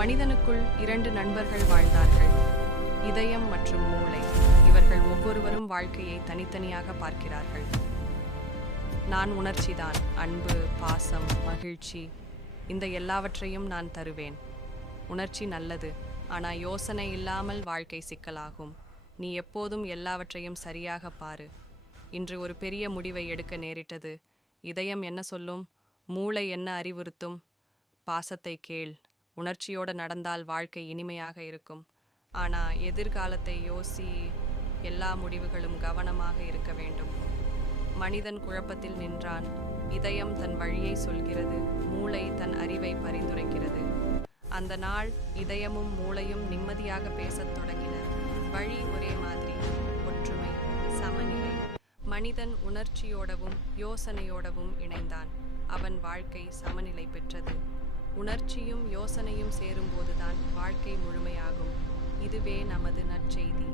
மனிதனுக்குள் இரண்டு நண்பர்கள் வாழ்ந்தார்கள், இதயம் மற்றும் மூளை. இவர்கள் ஒவ்வொருவரும் வாழ்க்கையை தனித்தனியாக பார்க்கிறார்கள். நான் உணர்ச்சிதான், அன்பு, பாசம், மகிழ்ச்சி, இந்த எல்லாவற்றையும் நான் தருவேன். உணர்ச்சி நல்லது, ஆனால் யோசனை இல்லாமல் வாழ்க்கை சிக்கலாகும். நீ எப்போதும் எல்லாவற்றையும் சரியாக பாரு. இன்று ஒரு பெரிய முடிவை எடுக்க நேரிட்டது. இதயம் என்ன சொல்லும்? மூளை என்ன அறிவுறுத்தும்? பாசத்தை கேள். உணர்ச்சியோடு நடந்தால் வாழ்க்கை இனிமையாக இருக்கும். ஆனால் எதிர்காலத்தை யோசி. எல்லா முடிவுகளும் கவனமாக இருக்க வேண்டும். மனிதன் குழப்பத்தில் நின்றான். இதயம் தன் வழியை சொல்கிறது, மூளை தன் அறிவை பரிந்துரைக்கிறது. அந்த நாள் இதயமும் மூளையும் நிம்மதியாக பேசத் தொடங்கின. வழி ஒரே மாதிரி, ஒற்றுமை, சமநிலை. மனிதன் உணர்ச்சியோடவும் யோசனையோடவும் இணைந்தான். அவன் வாழ்க்கை சமநிலை பெற்றது. உணர்ச்சியும் யோசனையும் சேரும்போதுதான் வாழ்க்கை முழுமையாகும். இதுவே நமது நற்செய்தி.